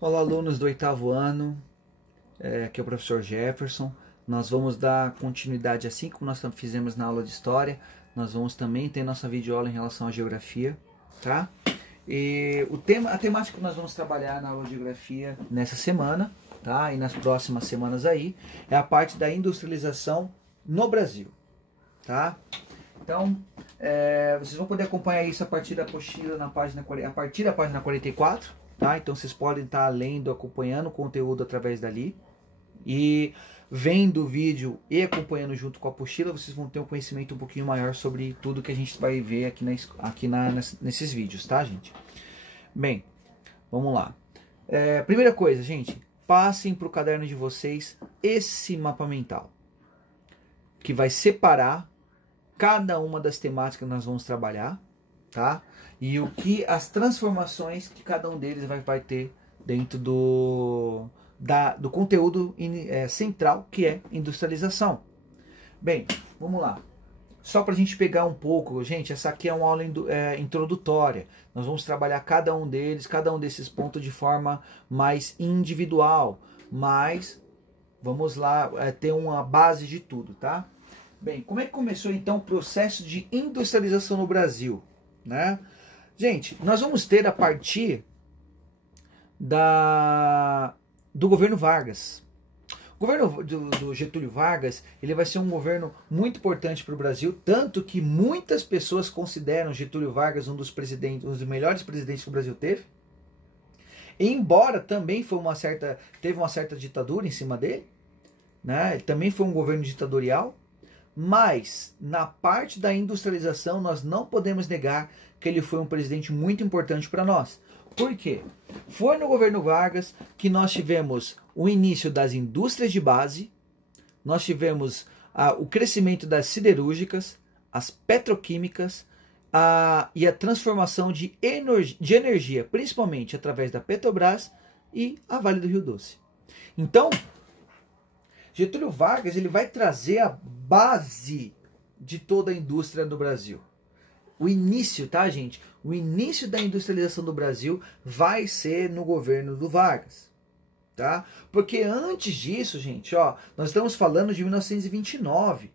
Olá, alunos do oitavo ano, aqui é o professor Jefferson. Nós vamos dar continuidade, assim como nós fizemos na aula de História, nós vamos também ter nossa videoaula em relação à Geografia, tá? E a temática que nós vamos trabalhar na aula de Geografia nessa semana, tá? E nas próximas semanas aí, é a parte da industrialização no Brasil, tá? Então, vocês vão poder acompanhar isso a partir da apostila a partir da página 44, tá? Então vocês podem estar lendo, acompanhando o conteúdo através dali. E vendo o vídeo e acompanhando junto com a apostila, vocês vão ter um conhecimento um pouquinho maior sobre tudo que a gente vai ver nesses vídeos, tá, gente? Bem, vamos lá. Primeira coisa, gente, passem para o caderno de vocês esse mapa mental, que vai separar cada uma das temáticas que nós vamos trabalhar, tá? E as transformações que cada um deles vai ter dentro do conteúdo central, que é industrialização. Bem, vamos lá. Só para a gente pegar um pouco, gente, essa aqui é uma aula introdutória. Nós vamos trabalhar cada um desses pontos de forma mais individual, mas vamos lá ter uma base de tudo, tá? Bem, como é que começou então o processo de industrialização no Brasil, né? Gente, nós vamos ter a partir do governo Vargas. O governo do Getúlio Vargas, ele vai ser um governo muito importante para o Brasil, tanto que muitas pessoas consideram Getúlio Vargas um dos melhores presidentes que o Brasil teve. Embora também teve uma certa ditadura em cima dele, né? Ele também foi um governo ditatorial. Mas, na parte da industrialização, nós não podemos negar que ele foi um presidente muito importante para nós. Por quê? Foi no governo Vargas que nós tivemos o início das indústrias de base, nós tivemos o crescimento das siderúrgicas, as petroquímicas e a transformação de energia, principalmente através da Petrobras e a Vale do Rio Doce. Então, Getúlio Vargas ele vai trazer a base de toda a indústria do Brasil. O início, tá, gente? O início da industrialização do Brasil vai ser no governo do Vargas, tá? Porque antes disso, gente, ó, nós estamos falando de 1929,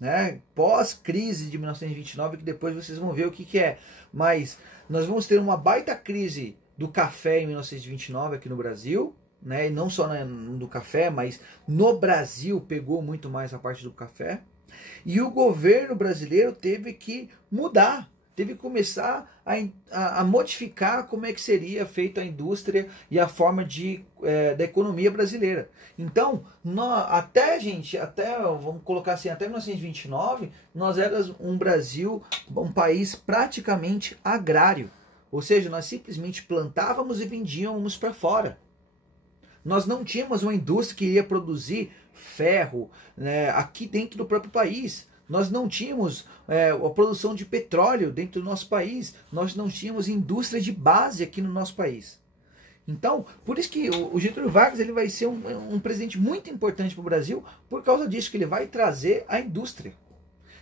né? Pós-crise de 1929, que depois vocês vão ver o que é. Mas nós vamos ter uma baita crise do café em 1929 aqui no Brasil, né? E não só do café, mas no Brasil pegou muito mais a parte do café. E o governo brasileiro teve que mudar, teve que começar a modificar como é que seria feita a indústria e a forma da economia brasileira. Então, vamos colocar assim, até 1929, nós éramos um país praticamente agrário. Ou seja, nós simplesmente plantávamos e vendíamos para fora. Nós não tínhamos uma indústria que iria produzir ferro, né, aqui dentro do próprio país. Nós não tínhamos a produção de petróleo dentro do nosso país. Nós não tínhamos indústria de base aqui no nosso país. Então, por isso que o Getúlio Vargas ele vai ser um presidente muito importante para o Brasil, por causa disso, que ele vai trazer a indústria.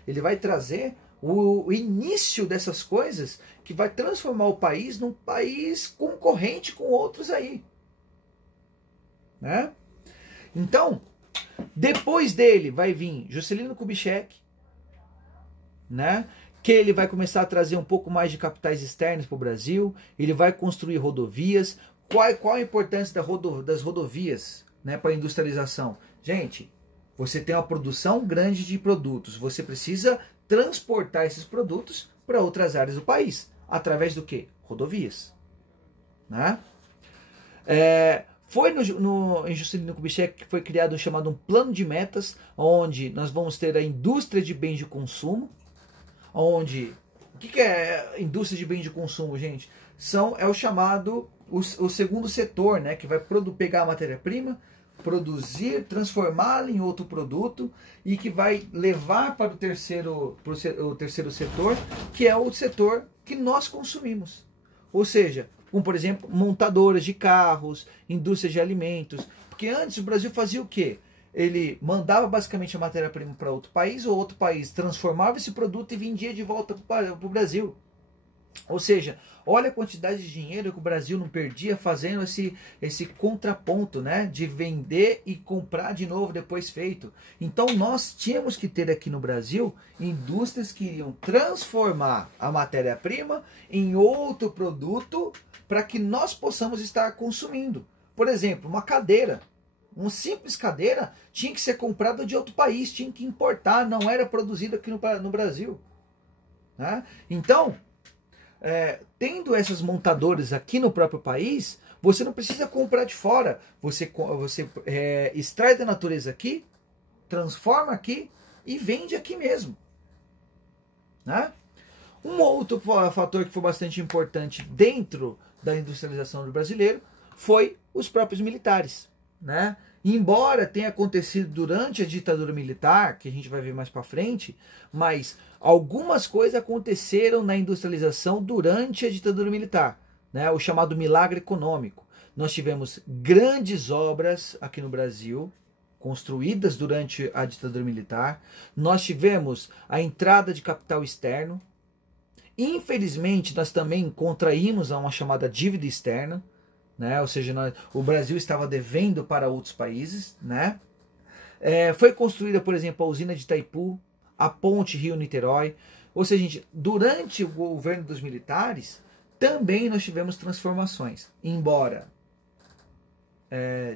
Ele vai trazer o início dessas coisas que vai transformar o país num país concorrente com outros aí. Né? Então, depois dele vai vir Juscelino Kubitschek, né? Que ele vai começar a trazer um pouco mais de capitais externos para o Brasil, ele vai construir rodovias. Qual a importância das rodovias, né, para a industrialização? Gente, você tem uma produção grande de produtos, você precisa transportar esses produtos para outras áreas do país, através do quê? Rodovias. Né? Foi em Juscelino Kubitschek que foi criado chamado um plano de metas, onde nós vamos ter a indústria de bens de consumo, onde... O que é indústria de bens de consumo, gente? É o chamado, o segundo setor, né, que vai pegar a matéria-prima, produzir, transformá-la em outro produto e que vai levar para o terceiro setor, que é o setor que nós consumimos. Ou seja, como por exemplo, montadoras de carros, indústrias de alimentos. Porque antes o Brasil fazia o quê? Ele mandava basicamente a matéria-prima para outro país, ou outro país transformava esse produto e vendia de volta para o Brasil. Ou seja, olha a quantidade de dinheiro que o Brasil não perdia fazendo esse contraponto, né? De vender e comprar de novo depois feito. Então nós tínhamos que ter aqui no Brasil indústrias que iriam transformar a matéria-prima em outro produto para que nós possamos estar consumindo. Por exemplo, uma cadeira. Uma simples cadeira tinha que ser comprada de outro país, tinha que importar, não era produzida aqui no Brasil. Né? Então, tendo essas montadoras aqui no próprio país, você não precisa comprar de fora. Você extrai da natureza aqui, transforma aqui e vende aqui mesmo. Né? Um outro fator que foi bastante importante dentro da industrialização do brasileiro foi os próprios militares. Né? Embora tenha acontecido durante a ditadura militar, que a gente vai ver mais para frente, mas algumas coisas aconteceram na industrialização durante a ditadura militar, né? O chamado milagre econômico. Nós tivemos grandes obras aqui no Brasil, construídas durante a ditadura militar. Nós tivemos a entrada de capital externo. Infelizmente, nós também contraímos uma chamada dívida externa. Né? Ou seja, o Brasil estava devendo para outros países. Né? Foi construída, por exemplo, a usina de Itaipu, a ponte Rio-Niterói. Ou seja, gente, durante o governo dos militares, também nós tivemos transformações. Embora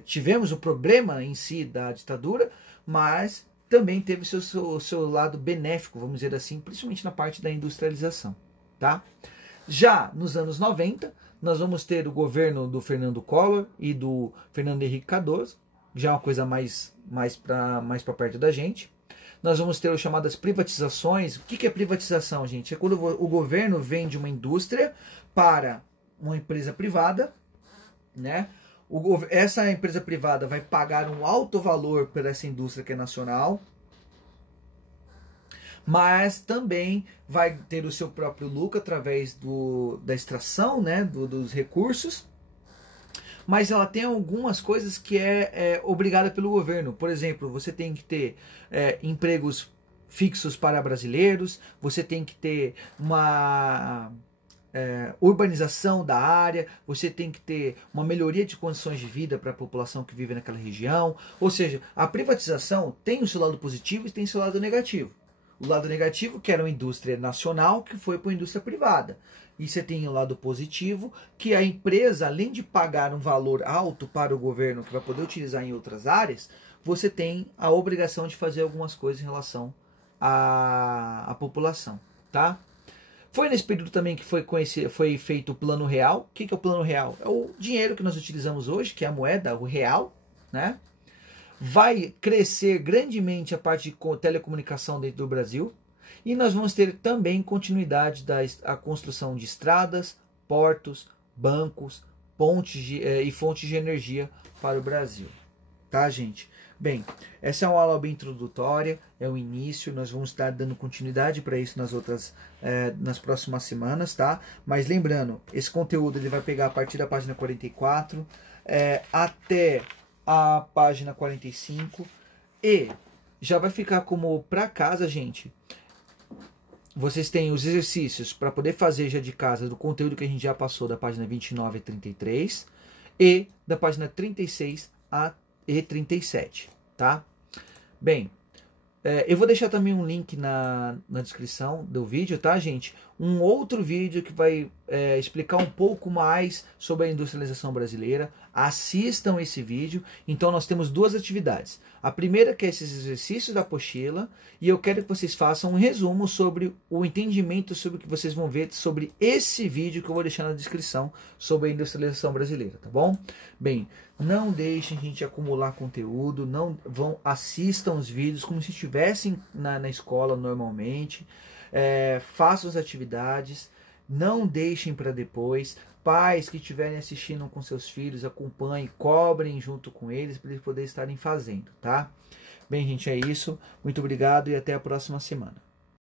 tivemos o problema em si da ditadura, mas também teve seu lado benéfico, vamos dizer assim, principalmente na parte da industrialização. Tá? Já nos anos 90, nós vamos ter o governo do Fernando Collor e do Fernando Henrique Cardoso, já uma coisa mais para perto da gente. Nós vamos ter as chamadas privatizações. O que é privatização, gente? É quando o governo vende uma indústria para uma empresa privada, né? Essa empresa privada vai pagar um alto valor por essa indústria que é nacional, mas também vai ter o seu próprio lucro através da extração, né, dos recursos. Mas ela tem algumas coisas que é obrigada pelo governo. Por exemplo, você tem que ter empregos fixos para brasileiros, você tem que ter uma urbanização da área, você tem que ter uma melhoria de condições de vida para a população que vive naquela região. Ou seja, a privatização tem o seu lado positivo e tem o seu lado negativo. O lado negativo, que era uma indústria nacional, que foi para uma indústria privada. E você tem o lado positivo, que a empresa, além de pagar um valor alto para o governo, que vai poder utilizar em outras áreas, você tem a obrigação de fazer algumas coisas em relação à população. Tá? Foi nesse período também que foi feito o Plano Real. O que é o Plano Real? É o dinheiro que nós utilizamos hoje, que é a moeda, o real, né? Vai crescer grandemente a parte de telecomunicação dentro do Brasil e nós vamos ter também continuidade da construção de estradas, portos, bancos, pontes e fontes de energia para o Brasil. Tá, gente? Bem, essa é uma aula bem introdutória, é o início, nós vamos estar dando continuidade para isso nas próximas semanas, tá? Mas lembrando, esse conteúdo ele vai pegar a partir da página 44 até a página 45 e já vai ficar como para casa, gente. Vocês têm os exercícios para poder fazer já de casa do conteúdo que a gente já passou da página 29 a 33 e da página 36 a 37, tá? Bem, eu vou deixar também um link na descrição do vídeo, tá, gente? Um outro vídeo que vai explicar um pouco mais sobre a industrialização brasileira. Assistam esse vídeo. Então nós temos duas atividades. A primeira que é esses exercícios da apostila e eu quero que vocês façam um resumo sobre o entendimento sobre o que vocês vão ver sobre esse vídeo que eu vou deixar na descrição sobre a industrialização brasileira, tá bom? Bem, não deixem a gente acumular conteúdo, assistam os vídeos como se estivessem na escola normalmente, façam as atividades, não deixem para depois. Pais que estiverem assistindo com seus filhos, acompanhem, cobrem junto com eles para eles poderem estarem fazendo, tá? Bem, gente, é isso. Muito obrigado e até a próxima semana.